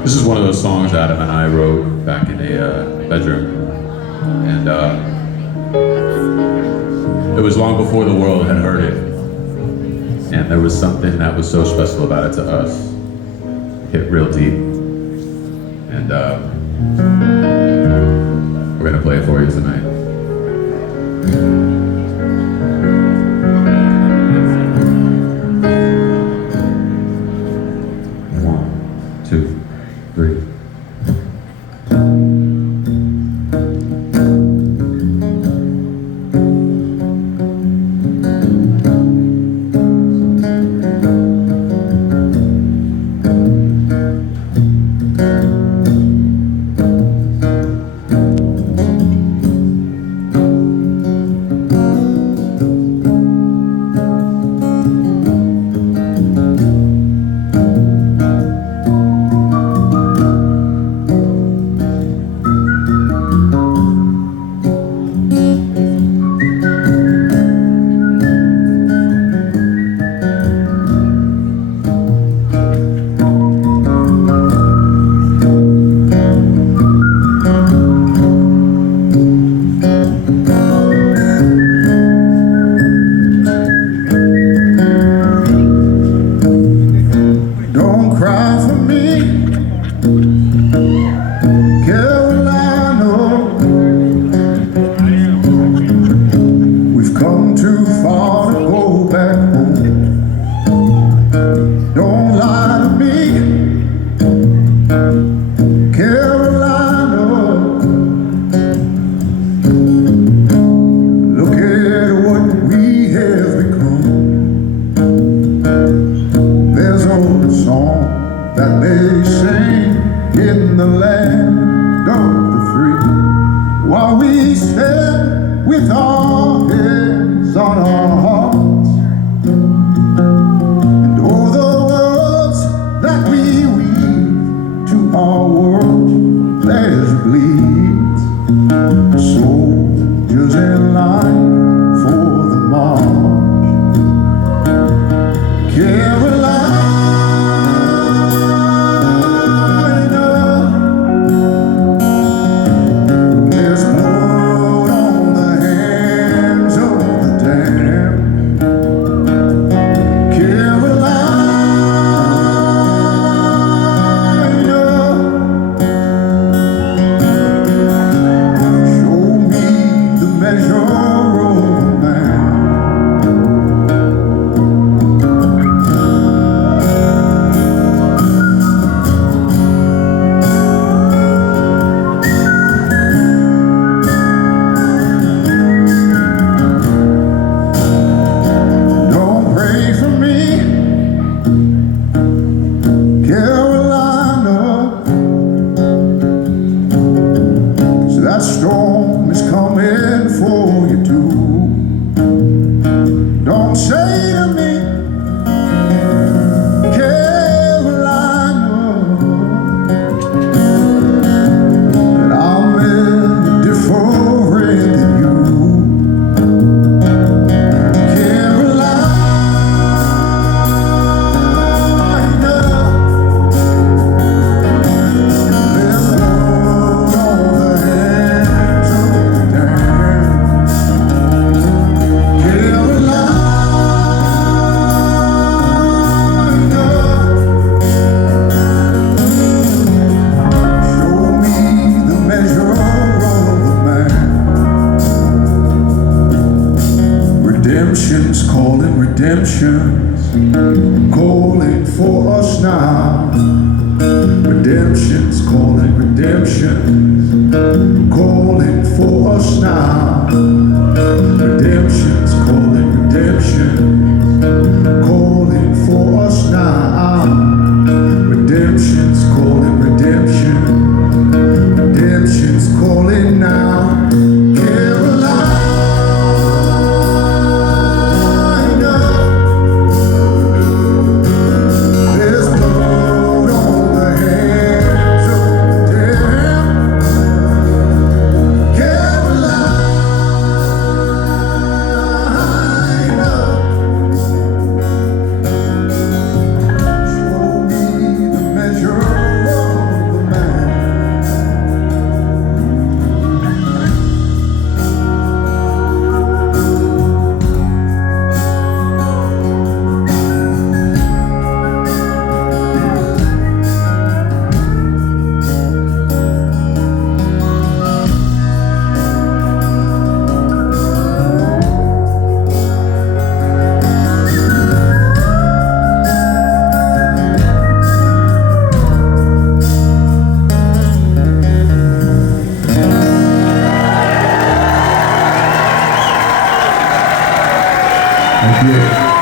This is one of those songs Adam and I wrote back in a bedroom, and it was long before the world had heard it, and there was something that was so special about it to us. It hit real deep, and we're gonna play it for you tonight. One, two, three. Don't cry for me, Carolina. We've come too far to go back home. Don't lie to me, Carolina. Look at what we have become. There's only a song that they sing in the land of the free, while we stand with our hands on our hearts, and all the words that we weave to our world as it bleeds. Soldiers in line for the march. Carolina, there's blood on the hands of the damned. Carolina, show me the measure of a man. Don't pray for me, Carolina, 'cause that storm is coming for you too. Don't say to me, Carolina, that I'm any different than you. Redemption's calling, redemption's calling for us now. Redemption's calling, redemption's calling for us now. Redemption's calling, redemption's calling for us now. Redemption's calling, redemption's calling now. There's blood on the hands of the damned. Thank you.